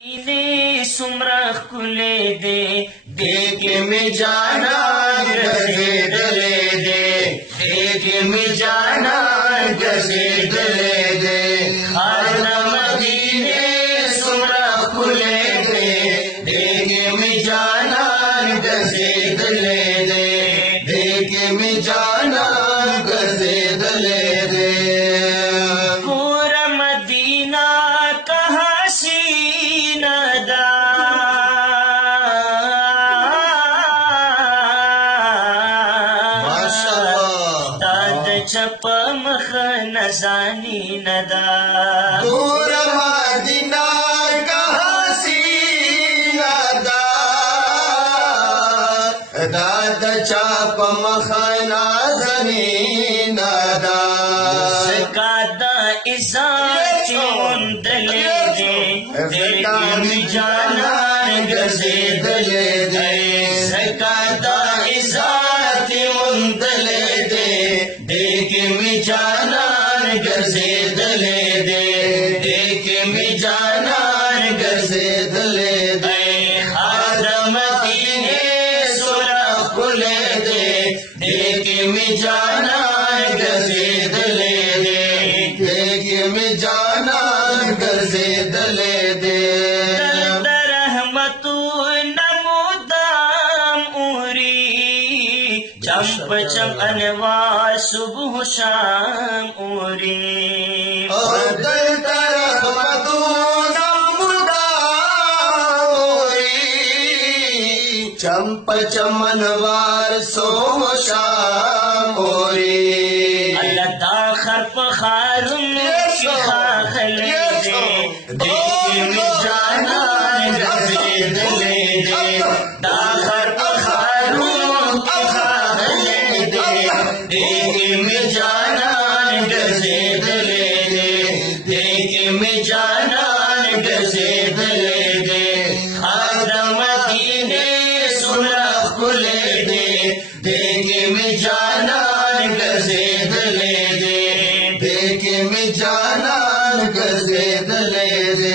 سمرا خkuly دے دیکھ میں جانا گزیدلے دے دیکھ میں جانا گزیدلے دے خار مدینے سمرا خkuly دے دیکھ میں جانا گزیدلے دے دیکھ میں جانا گزیدلے دے پورا مدینہ کہاں سینہ دا داد چپ مخ نزانی ندا پورا مدینہ کہاں سینہ دا داد چپ مخ نزانی ندا سکادا ازاتی اندلے دے دیکھ میں جانا گزیدلے دے سکادا ازاتی اندلے دے دیکھ میں جانا گزیدلے دے دیکھ میں جانا گزیدلے دے خار مدینے سمرا خkuly دے دیکھ میں جانا گزیدلے دے دیکھ میں جانا گزیدلے دے رحمتو نمودام اوری چمپ چم انوار صبح شام اوری دلتا رحمتو نموداوری چمپ چمنوار سو شام اوری اللہ داخر پخارن کی خاخلے دے دیکھ میں جانا گزیدلے دے داخر پخارن کی خاخلے دے دیکھ میں جانا گزیدلے دے دیکھ میں جانا گزیدلے دے خار مدینے سمرا خkuly دے دیکھ میں جانا گزیدلے دے دیکھ میں جانا گزیدلے دے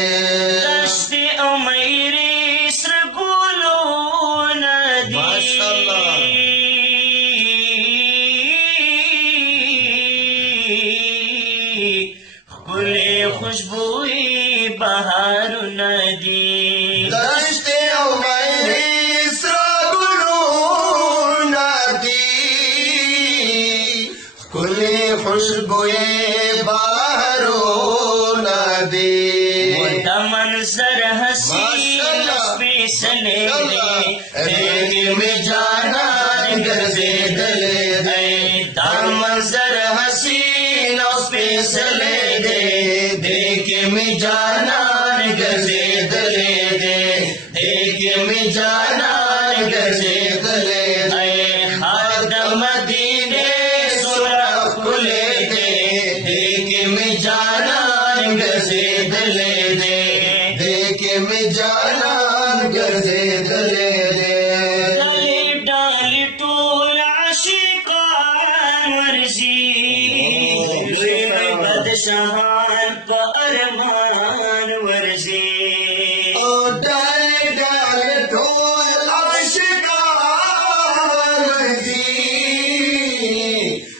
دشتی امیری سرگولو ندی ماشاءاللہ خkuly خوشبوئی بہار ندی دشت عمیری سرگلو ندی خkuly خوشبوئے بہارو ندی دا منظر حسین سپیسلے دے دیکھ میں جانا گزیدلے دے دا منظر حسین سپیسلے دے دیکھ میں جانا گزیدلے دے دیکھ میں جانا گزیدلے دے خار مدینے سمرا خkuly دے دیکھ میں جانا گزیدلے دے دیکھ میں جانا گزیدلے دے ڈال ٹول عاشقان ورزی بدشہان کا ارمان ورزی ڈال ڈال ڈھول عاشقان دی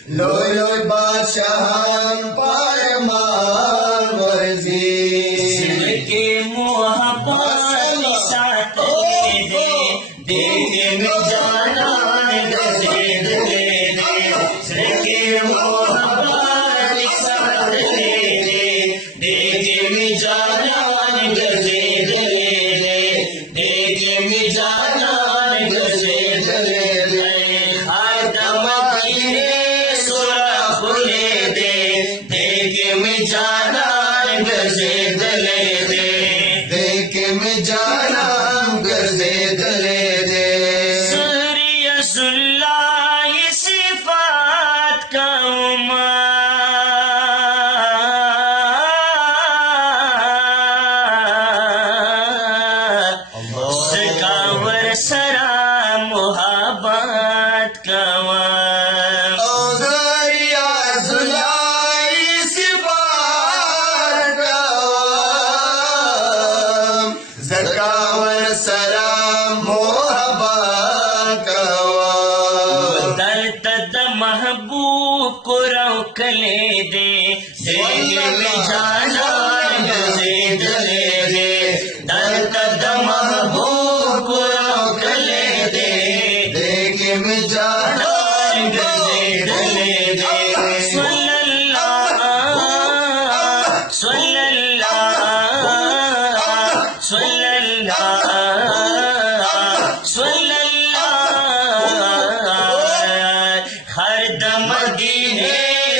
لوی لوی بادشاہان پارمان ورزی سر کے محبت ساتھ دے دیکھ میں جانا گزیدلے دے سر کے محبت ساتھ دے دیکھ میں جانا گزیدلے دے دیکھ میں جانا گزیدلے دے خار مدینے سمرا خkuly دے कले दे देख में जानान गजेदले दे दर कदम महबूब कले दे देख में जानान गजेदले दे सल्लल्लाह सल्लल्लाह सल्लल्लाह हर दम मदीने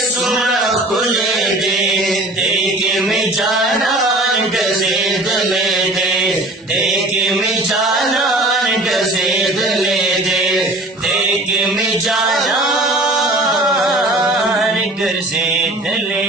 सुमरा खुले दे देख में जानान गजेदले दे देख में जानान गजेदले दे देख में जानान गजेदले